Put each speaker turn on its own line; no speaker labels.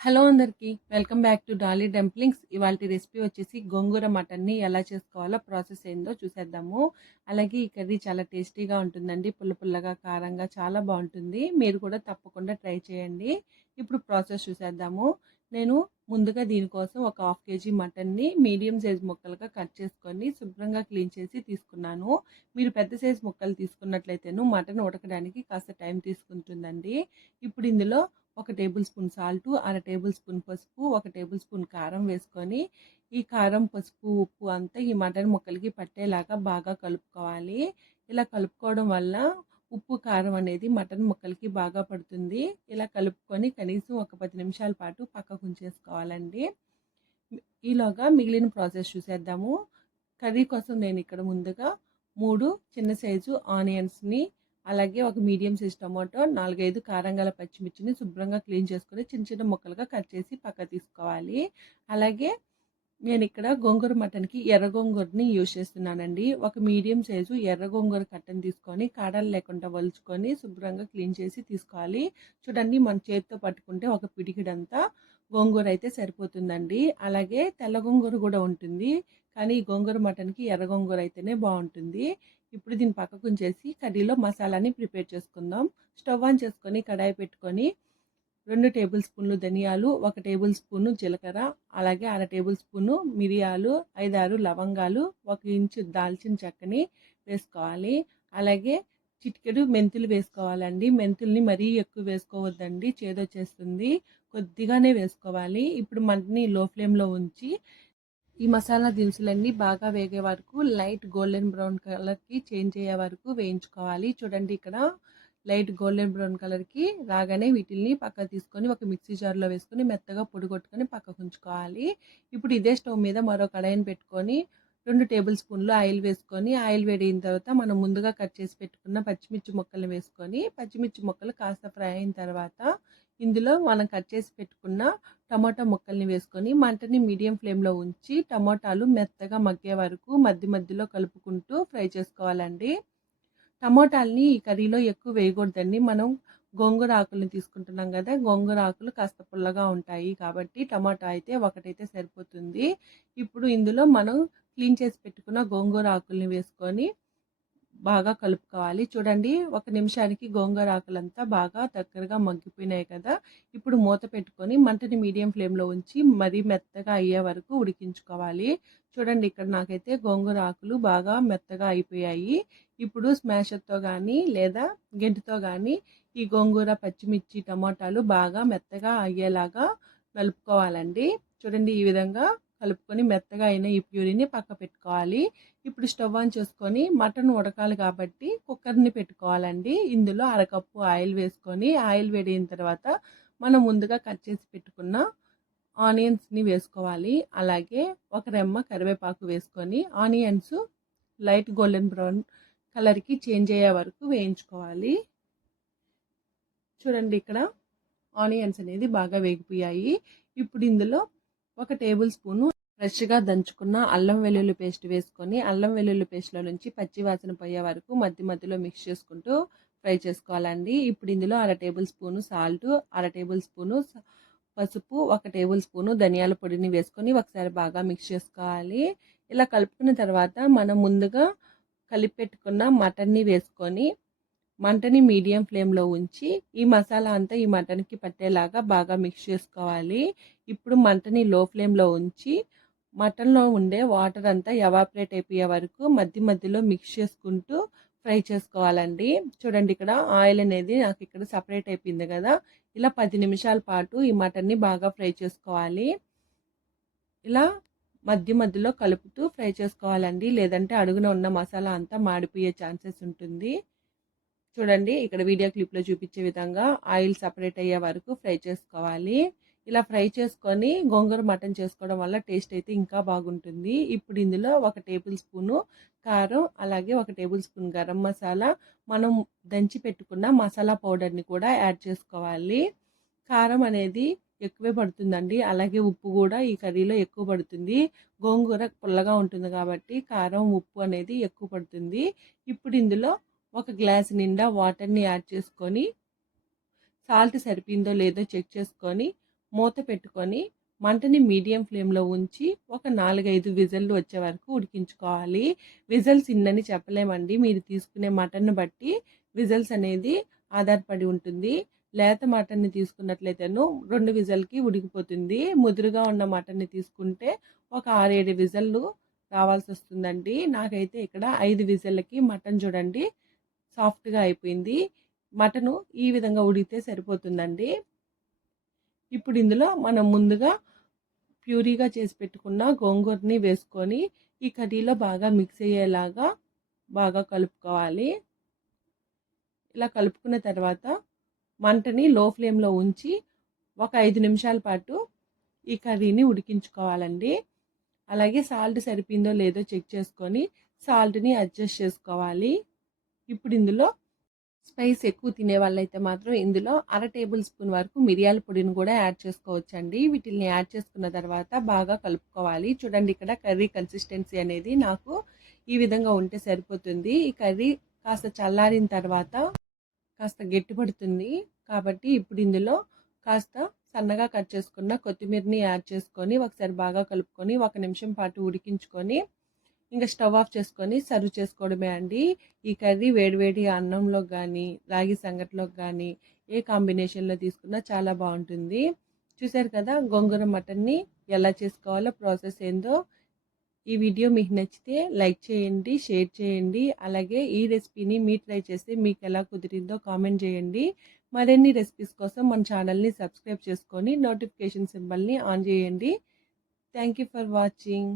Hello అందరికీ welcome back to Dolly dumplings. ఇవాళ recipe వచ్చేసి గోంగూర మటన్ని ఎలా చేసుకోవాలో ప్రాసెస్ ఏందో చూసేద్దాము. అలాగే ఈ కర్రీ చాలా టేస్టీగా ఉంటుందండి పుల్ల పుల్లగా కారంగా చాలా బాగుంటుంది. మీరు కూడా తప్పకుండా ట్రై చేయండి. ఇప్పుడు ప్రాసెస్ చూసేద్దాము. నేను ముందుగా దీనికోసం ఒక హాఫ్ కేజీ మటన్ని మీడియం సైజ్ ముక్కలుగా కట్ చేసుకొని శుభ్రంగా క్లీన్ చేసి తీసుకున్నాను. మీరు పెద్ద సైజ్ ముక్కలు తీసుకున్నట్లయితేను మటన్ ఉడకడానికి కాస్త టైం తీసుకుంటుందండి. ఇప్పుడు ఇందులో ఒక టేబుల్ స్పూన్ సాల్ట్ అర టేబుల్ స్పూన్ పసుపు ఒక టేబుల్ స్పూన్ కారం వేసుకొని ఈ కారం పసుపు ఉప్పు అంతా ఈ మటన్ ముక్కలకి పట్టేలాగా బాగా కలుపుకోవాలి. ఇలా కలుపుకోవడం వల్ల ఉప్పు కారం అనేది మటన్ ముక్కలకి బాగా పడుతుంది. ఇలా కలుపుకొని కనీసం ఒక పది నిమిషాల పాటు పక్కకు ఉంచేసుకోవాలండి. ఈలోగా మిగిలిన ప్రాసెస్ చూసేద్దాము. కర్రీ కోసం నేను ఇక్కడ ముందుగా మూడు చిన్న సైజు ఆనియన్స్ని అలాగే ఒక మీడియం సైజ్ టమాటో నాలుగైదు కారంగాల పచ్చిమిర్చిని శుభ్రంగా క్లీన్ చేసుకొని చిన్న చిన్న ముక్కలుగా కట్ చేసి పక్క తీసుకోవాలి. అలాగే నేను ఇక్కడ గోంగూర మటన్కి ఎర్ర గోంగూరని యూజ్ చేస్తున్నానండి. ఒక మీడియం సైజు ఎర్ర గోంగూర కట్టను తీసుకొని కాడలు లేకుండా వలుచుకొని శుభ్రంగా క్లీన్ చేసి తీసుకోవాలి. చూడండి మన చేతితో పట్టుకుంటే ఒక పిడికిడంతా గోంగూర అయితే సరిపోతుందండి. అలాగే తెల్ల గోంగూర కూడా ఉంటుంది. కానీ ఈ గోంగూర మటన్కి ఎర్ర గోంగూర అయితేనే బాగుంటుంది. ఇప్పుడు దీన్ని పక్కకు ఉంచేసి కర్రీలో మసాలాని ప్రిపేర్ చేసుకుందాం. స్టవ్ ఆన్ చేసుకొని కడాయి పెట్టుకొని రెండు టేబుల్ స్పూన్లు ధనియాలు ఒక టేబుల్ స్పూను జీలకర్ర అలాగే అర టేబుల్ స్పూను మిరియాలు ఐదారు లవంగాలు ఒక ఇంచు దాల్చిన చెక్కని వేసుకోవాలి. అలాగే చిటికెడు మెంతులు వేసుకోవాలండి. మెంతుల్ని మరీ ఎక్కువ వేసుకోవద్దండి. చేదొచ్చేస్తుంది. కొద్దిగానే వేసుకోవాలి. ఇప్పుడు మంటని లో ఫ్లేమ్లో ఉంచి ఈ మసాలా దినుసులన్నీ బాగా వేగే వరకు లైట్ గోల్డెన్ బ్రౌన్ కలర్కి చేంజ్ అయ్యే వరకు వేయించుకోవాలి. చూడండి ఇక్కడ లైట్ గోల్డెన్ బ్రౌన్ కలర్కి రాగానే వీటిల్ని పక్క తీసుకొని ఒక మిక్సీ జార్లో వేసుకొని మెత్తగా పొడిగొట్టుకొని పక్కకు ఉంచుకోవాలి. ఇప్పుడు ఇదే స్టవ్ మీద మరో కడాయిని పెట్టుకొని రెండు టేబుల్ స్పూన్లు ఆయిల్ వేసుకొని ఆయిల్ వేడిన తర్వాత మనం ముందుగా కట్ చేసి పెట్టుకున్న పచ్చిమిర్చి ముక్కలు వేసుకొని పచ్చిమిర్చి ముక్కలు కాస్త ఫ్రై అయిన తర్వాత ఇందులో మనం కట్ చేసి పెట్టుకున్న టమాటా ముక్కల్ని వేసుకొని మంటని మీడియం ఫ్లేమ్లో ఉంచి టమాటాలు మెత్తగా మగ్గే వరకు మధ్య మధ్యలో కలుపుకుంటూ ఫ్రై చేసుకోవాలండి. టమాటాలని ఈ కర్రీలో ఎక్కువ వేయకూడదండి. మనం గోంగూర ఆకుల్ని తీసుకుంటున్నాం కదా గోంగూర ఆకులు కాస్త పుల్లగా ఉంటాయి కాబట్టి టమాటా అయితే ఒకటైతే సరిపోతుంది. ఇప్పుడు ఇందులో మనం క్లీన్ చేసి పెట్టుకున్న గోంగూర ఆకుల్ని వేసుకొని బాగా కలుపుకోవాలి. చూడండి ఒక నిమిషానికి గోంగూర ఆకులంతా బాగా దగ్గరగా మగ్గిపోయినాయి కదా. ఇప్పుడు మూత పెట్టుకొని మంటని మీడియం ఫ్లేమ్లో ఉంచి మరీ మెత్తగా అయ్యే వరకు ఉడికించుకోవాలి. చూడండి ఇక్కడ నాకైతే గోంగూర ఆకులు బాగా మెత్తగా అయిపోయాయి. ఇప్పుడు స్మాషర్తో కానీ లేదా గెంటితో కానీ ఈ గోంగూర పచ్చిమిర్చి టమాటాలు బాగా మెత్తగా అయ్యేలాగా కలుపుకోవాలండి. చూడండి ఈ విధంగా కలుపుకొని మెత్తగా అయిన ఈ ప్యూరీని పక్క పెట్టుకోవాలి. ఇప్పుడు స్టవ్ ఆన్ చేసుకొని మటన్ ఉడకాలి కాబట్టి కుక్కర్ని పెట్టుకోవాలండి. ఇందులో అరకప్పు ఆయిల్ వేసుకొని ఆయిల్ వేడిన తర్వాత మనం ముందుగా కట్ చేసి పెట్టుకున్న ఆనియన్స్ని వేసుకోవాలి. అలాగే ఒక రెమ్మ కరివేపాకు వేసుకొని ఆనియన్స్ లైట్ గోల్డెన్ బ్రౌన్ కలర్కి చేంజ్ అయ్యే వరకు వేయించుకోవాలి. చూడండి ఇక్కడ ఆనియన్స్ అనేది బాగా వేగిపోయాయి. ఇప్పుడు ఇందులో ఒక టేబుల్ స్పూను ఫ్రెష్గా దంచుకున్న అల్లం వెల్లుల్లి పేస్ట్ వేసుకొని అల్లం వెల్లుల్లి పేస్ట్లో నుంచి పచ్చి వాసన పోయే వరకు మధ్య మధ్యలో మిక్స్ చేసుకుంటూ ఫ్రై చేసుకోవాలండి. ఇప్పుడు ఇందులో అర టేబుల్ స్పూను సాల్ట్ అర టేబుల్ స్పూను పసుపు ఒక టేబుల్ స్పూను ధనియాల పొడిని వేసుకొని ఒకసారి బాగా మిక్స్ చేసుకోవాలి. ఇలా కలుపుకున్న తర్వాత మనం ముందుగా కలిపి పెట్టుకున్న మటన్ని వేసుకొని మంటని మీడియం ఫ్లేమ్లో ఉంచి ఈ మసాలా అంతా ఈ మటన్కి పట్టేలాగా బాగా మిక్స్ చేసుకోవాలి. ఇప్పుడు మంటని లో ఫ్లేమ్లో ఉంచి మటన్లో ఉండే వాటర్ అంతా ఎవాపరేట్ అయిపోయే వరకు మధ్య మధ్యలో మిక్స్ చేసుకుంటూ ఫ్రై చేసుకోవాలండి. చూడండి ఇక్కడ ఆయిల్ అనేది నాకు ఇక్కడ సపరేట్ అయిపోయింది కదా. ఇలా పది నిమిషాల పాటు ఈ మటన్ని బాగా ఫ్రై చేసుకోవాలి. ఇలా మధ్య మధ్యలో కలుపుతూ ఫ్రై చేసుకోవాలండి. లేదంటే అడుగున ఉన్న మసాలా అంతా మాడిపోయే ఛాన్సెస్ ఉంటుంది. చూడండి ఇక్కడ వీడియో క్లిప్లో చూపించే విధంగా ఆయిల్ సపరేట్ అయ్యే వరకు ఫ్రై చేసుకోవాలి. ఇలా ఫ్రై చేసుకొని గోంగూర మటన్ చేసుకోవడం వల్ల టేస్ట్ అయితే ఇంకా బాగుంటుంది. ఇప్పుడు ఇందులో ఒక టేబుల్ స్పూను కారం అలాగే ఒక టేబుల్ స్పూన్ గరం మసాలా మనం దంచి పెట్టుకున్న మసాలా పౌడర్ని కూడా యాడ్ చేసుకోవాలి. కారం అనేది ఎక్కువే పడుతుందండి. అలాగే ఉప్పు కూడా ఈ కర్రీలో ఎక్కువ పడుతుంది. గోంగూర పుల్లగా ఉంటుంది కాబట్టి కారం ఉప్పు అనేది ఎక్కువ పడుతుంది. ఇప్పుడు ఇందులో ఒక గ్లాస్ నిండా వాటర్ని యాడ్ చేసుకొని సాల్ట్ సరిపోయిందో లేదో చెక్ చేసుకొని మూత పెట్టుకొని మంటని మీడియం ఫ్లేమ్‌లో ఉంచి ఒక 4, 5 విజిల్లు వచ్చే వరకు ఉడికించుకోవాలి. విజిల్స్ ఇన్నని చెప్పలేమండి. మీరు తీసుకునే మటన్‌ని బట్టి విజిల్స్ అనేది ఆధారపడి ఉంటుంది. లేత మటన్‌ని తీసుకున్నట్లయితేను రెండు విజిల్‌కి ఉడికిపోతుంది. ముదురుగా ఉన్న మటన్‌ని తీసుకుంటే ఒక 6, 7 విజిల్లు రావాల్సొస్తుందండి. నాకైతే ఇక్కడ ఐదు విజల్లకి మటన్ చూడండి సాఫ్ట్‌గా అయిపోయింది. మటను ఈ విధంగా ఉడికితే సరిపోతుందండి. ఇప్పుడు ఇందులో మనం ముందుగా ప్యూరీగా చేసి పెట్టుకున్న గోంగూరని వేసుకొని ఈ కర్రీలో బాగా మిక్స్ అయ్యేలాగా బాగా కలుపుకోవాలి. ఇలా కలుపుకున్న తర్వాత మంటని లో ఫ్లేమ్‌లో ఉంచి ఒక ఐదు నిమిషాల పాటు ఈ కర్రీని ఉడికించుకోవాలండి. అలాగే సాల్ట్ సరిపోయిందో లేదో చెక్ చేసుకొని సాల్ట్‌ని అడ్జస్ట్ చేసుకోవాలి. ఇప్పుడు ఇందులో స్పైస్ ఎక్కువ తినే వాళ్ళైతే మాత్రం ఇందులో అర టేబుల్ స్పూన్ వరకు మిరియాల పొడిని కూడా యాడ్ చేసుకోవచ్చండి. వీటిల్ని యాడ్ చేసుకున్న తర్వాత బాగా కలుపుకోవాలి. చూడండి ఇక్కడ కర్రీ కన్సిస్టెన్సీ అనేది నాకు ఈ విధంగా ఉంటే సరిపోతుంది. ఈ కర్రీ కాస్త చల్లారిన తర్వాత కాస్త గట్టిపడుతుంది. కాబట్టి ఇప్పుడు ఇందులో కాస్త సన్నగా కట్ చేసుకున్న కొత్తిమీరని యాడ్ చేసుకొని ఒకసారి బాగా కలుపుకొని ఒక నిమిషం పాటు ఉడికించుకొని ఇంకా స్టవ్ ఆఫ్ చేసుకొని సర్వ్ చేసుకోవడమే అండి. ఈ కర్రీ వేడివేడి అన్నంలో కానీ రాగి సంగటిలోకి కానీ ఏ కాంబినేషన్‌లో తీసుకున్నా చాలా బాగుంటుంది చూసారు కదా గోంగూర మటన్‌ని ఎలా చేసుకోవాలో ప్రాసెస్ ఏందో. ఈ వీడియో మీకు నచ్చితే లైక్ చేయండి, షేర్ చేయండి. అలాగే ఈ రెసిపీని మీరు ట్రై చేస్తే మీకు ఎలా కుదిరిందో కామెంట్ చేయండి. మరిన్ని రెసిపీస్ కోసం మన ఛానల్‌ని సబ్స్క్రైబ్ చేసుకొని నోటిఫికేషన్ సింబల్‌ని ఆన్ చేయండి. Thank you for watching.